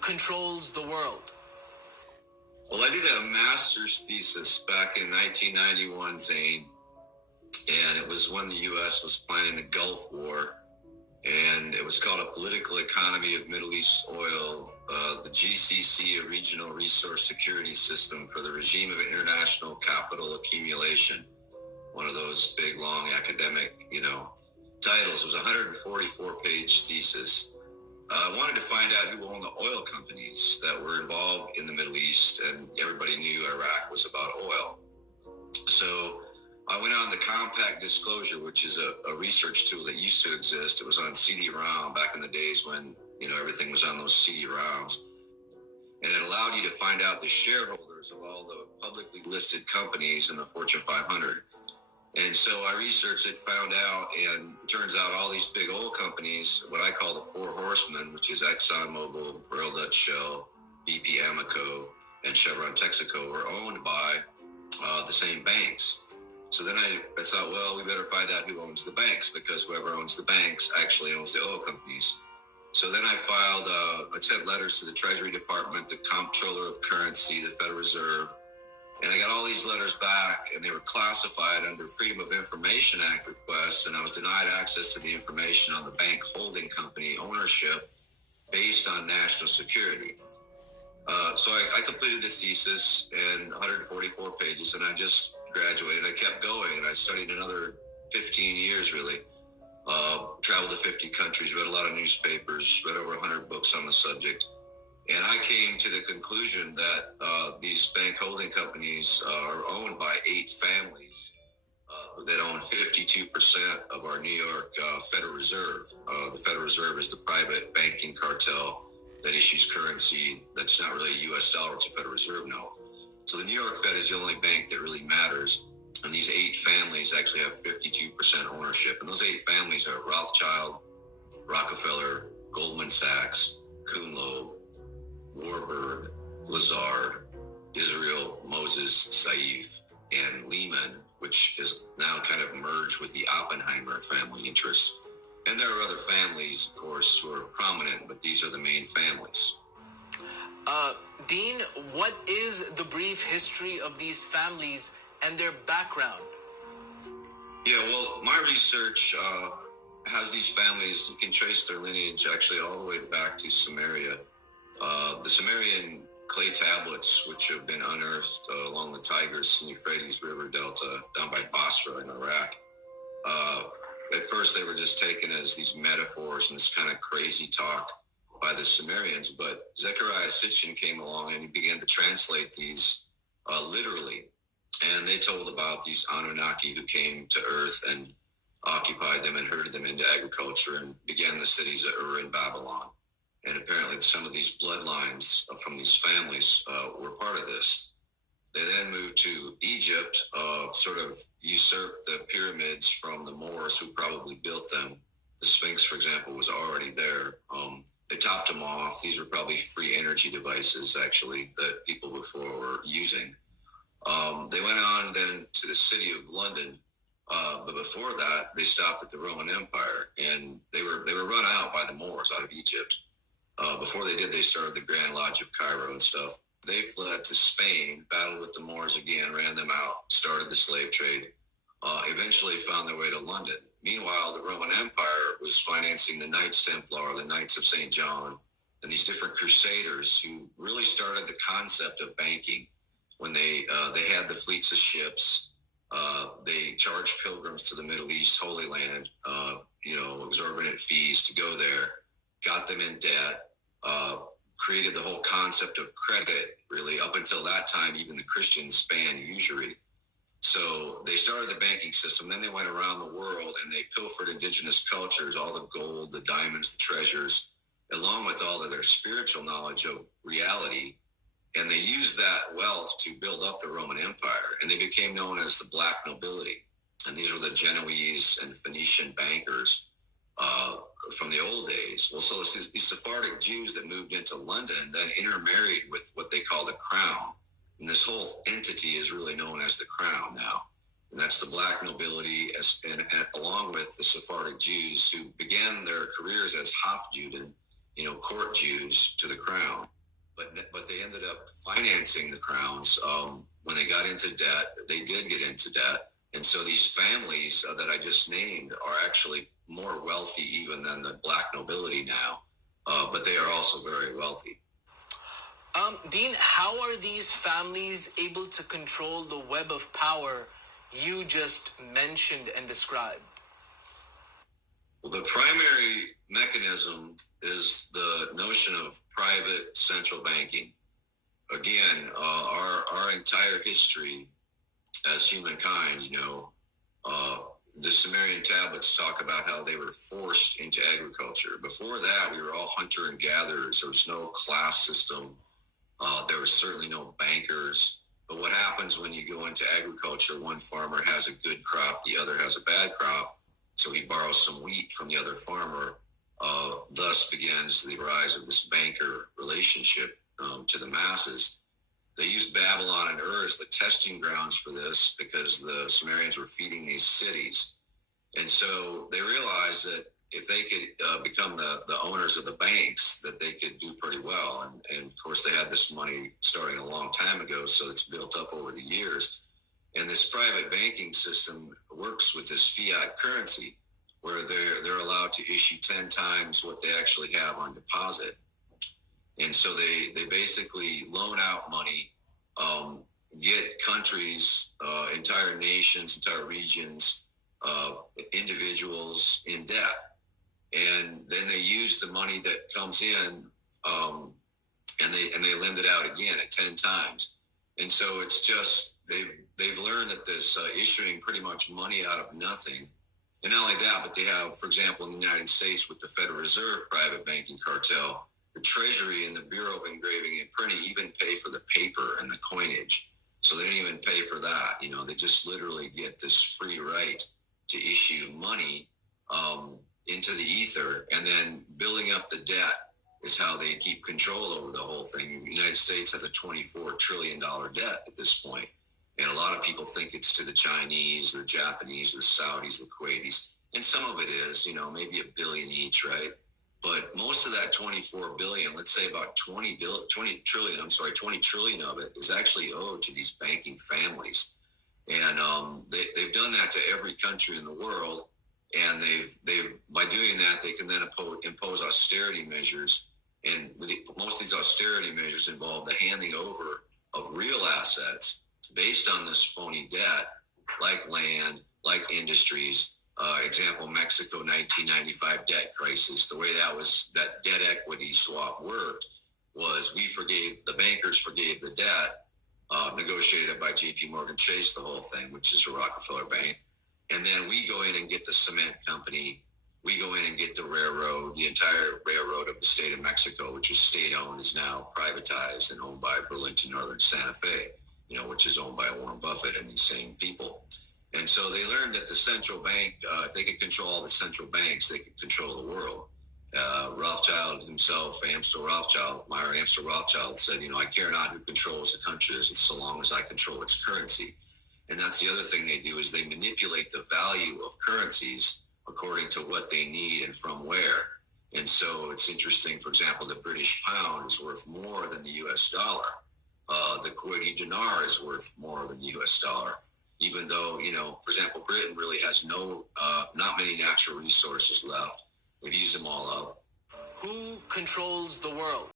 controls the world? Well, I did a master's thesis back in 1991, Zane, and it was when the U.S. was planning the Gulf War, and it was called A Political Economy of Middle East Oil, the GCC, a Regional Resource Security System for the Regime of International Capital Accumulation. One of those big, long academic, titles. It was a 144-page thesis. I wanted to find out who owned the oil companies that were involved in the Middle East, and everybody knew Iraq was about oil. So I went on the Compact Disclosure, which is a research tool that used to exist. It was on CD-ROM back in the days when, everything was on those CD-ROMs. And it allowed you to find out the shareholders of all the publicly listed companies in the Fortune 500. And so I researched it, found out, and it turns out all these big oil companies, what I call the Four Horsemen, which is ExxonMobil, Royal Dutch Shell, BP Amoco, and Chevron Texaco, were owned by the same banks. So then I thought, well, we better find out who owns the banks, because whoever owns the banks actually owns the oil companies. So then I sent letters to the Treasury Department, the Comptroller of Currency, the Federal Reserve, and I got all these letters back, and they were classified under Freedom of Information Act requests, and I was denied access to the information on the bank holding company ownership based on national security. So I completed this thesis in 144 pages, and I just graduated. I kept going, and I studied another 15 years, really. Traveled to 50 countries, read a lot of newspapers, read over 100 books on the subject. And I came to the conclusion that these bank holding companies are owned by 8 families that own 52% of our New York Federal Reserve. The Federal Reserve is the private banking cartel that issues currency that's not really a U.S. dollar, it's a Federal Reserve note. So the New York Fed is the only bank that really matters. And these 8 families actually have 52% ownership. And those 8 families are Rothschild, Rockefeller, Goldman Sachs, Kuhn Loeb, Warburg, Lazard, Israel, Moses, Saif, and Lehman, which is now kind of merged with the Oppenheimer family interests. And there are other families, of course, who are prominent, but these are the main families. Dean, what is the brief history of these families and their background? Yeah, well, my research has these families, you can trace their lineage actually all the way back to Samaria. The Sumerian clay tablets, which have been unearthed along the Tigris and Euphrates River Delta down by Basra in Iraq. At first, they were just taken as these metaphors and this kind of crazy talk by the Sumerians, but Zecharia Sitchin came along and he began to translate these literally. And they told about these Anunnaki who came to Earth and occupied them and herded them into agriculture and began the cities of Ur and Babylon. And apparently some of these bloodlines from these families were part of this. They then moved to Egypt, sort of usurped the pyramids from the Moors who probably built them. The Sphinx, for example, was already there. They topped them off. These were probably free energy devices, actually, that people before were using. They went on then to the city of London. But before that, they stopped at the Roman Empire, and they were run out by the Moors out of Egypt. Before they did, they started the Grand Lodge of Cairo and stuff. They fled to Spain, battled with the Moors again, ran them out, started the slave trade, eventually found their way to London. Meanwhile, the Roman Empire was financing the Knights Templar, the Knights of St. John, and these different crusaders who really started the concept of banking. When they had the fleets of ships, they charged pilgrims to the Middle East, Holy Land, exorbitant fees to go there, got them in debt, created the whole concept of credit, really. Up until that time, even the Christians banned usury. So they started the banking system. Then they went around the world and they pilfered indigenous cultures, all the gold, the diamonds, the treasures, along with all of their spiritual knowledge of reality. And they used that wealth to build up the Roman Empire. And they became known as the Black Nobility. And these were the Genoese and Phoenician bankers from the old days. Well, so it's these Sephardic Jews that moved into London then intermarried with what they call the Crown. And this whole entity is really known as the Crown now. And that's the Black Nobility, and along with the Sephardic Jews who began their careers as Hofjuden court Jews to the crown. But they ended up financing the crowns when they got into debt. They did get into debt. And so these families that I just named are actually more wealthy even than the black nobility now. But they are also very wealthy. Dean, how are these families able to control the web of power you just mentioned and described? Well, the primary mechanism is the notion of private central banking. Again, our entire history as humankind, the Sumerian tablets talk about how they were forced into agriculture. Before that, we were all hunter and gatherers. There was no class system. There was certainly no bankers. But what happens when you go into agriculture, one farmer has a good crop, the other has a bad crop. So he borrows some wheat from the other farmer. Thus begins the rise of this banker relationship to the masses. They used Babylon and Ur as the testing grounds for this because the Sumerians were feeding these cities. And so they realized that if they could become the owners of the banks, that they could do pretty well. And of course, they had this money starting a long time ago, so it's built up over the years. And this private banking system works with this fiat currency, where they're allowed to issue 10 times what they actually have on deposit. And so they basically loan out money, get countries, entire nations, entire regions, individuals in debt. And then they use the money that comes in and they lend it out again at 10 times. And so it's just they've learned that this issuing pretty much money out of nothing. And not only that, but they have, for example, in the United States with the Federal Reserve private banking cartel, the Treasury and the Bureau of Engraving and Printing even pay for the paper and the coinage. So they don't even pay for that. They just literally get this free right to issue money into the ether, and then building up the debt is how they keep control over the whole thing. The United States has a $24 trillion debt at this point. And a lot of people think it's to the Chinese or Japanese or Saudis, the Kuwaitis. And some of it is, maybe $1 billion each, right? But most of that 24 billion, let's say about 20 trillion of it is actually owed to these banking families. And they've done that to every country in the world. And they've by doing that, they can then impose austerity measures. And most of these austerity measures involve the handing over of real assets based on this phony debt, like land, like industries. Example, Mexico 1995 debt crisis. The way that debt equity swap worked was the bankers forgave the debt, negotiated by JP Morgan Chase, the whole thing, which is a Rockefeller bank. And then we go in and get the cement company. We go in and get the railroad, the entire railroad of the state of Mexico, which is state-owned, is now privatized and owned by Burlington Northern Santa Fe, which is owned by Warren Buffett and these same people. And so they learned that the central bank, if they could control all the central banks, they could control the world. Rothschild himself, Myron Amstel Rothschild said, I care not who controls the country, it's so long as I control its currency. And that's the other thing they do is they manipulate the value of currencies according to what they need and from where. And so it's interesting, for example, the British pound is worth more than the US dollar. The Kuwaiti dinar is worth more than the US dollar, even though, for example, Britain really has not many natural resources left. They've used them all up. Who controls the world?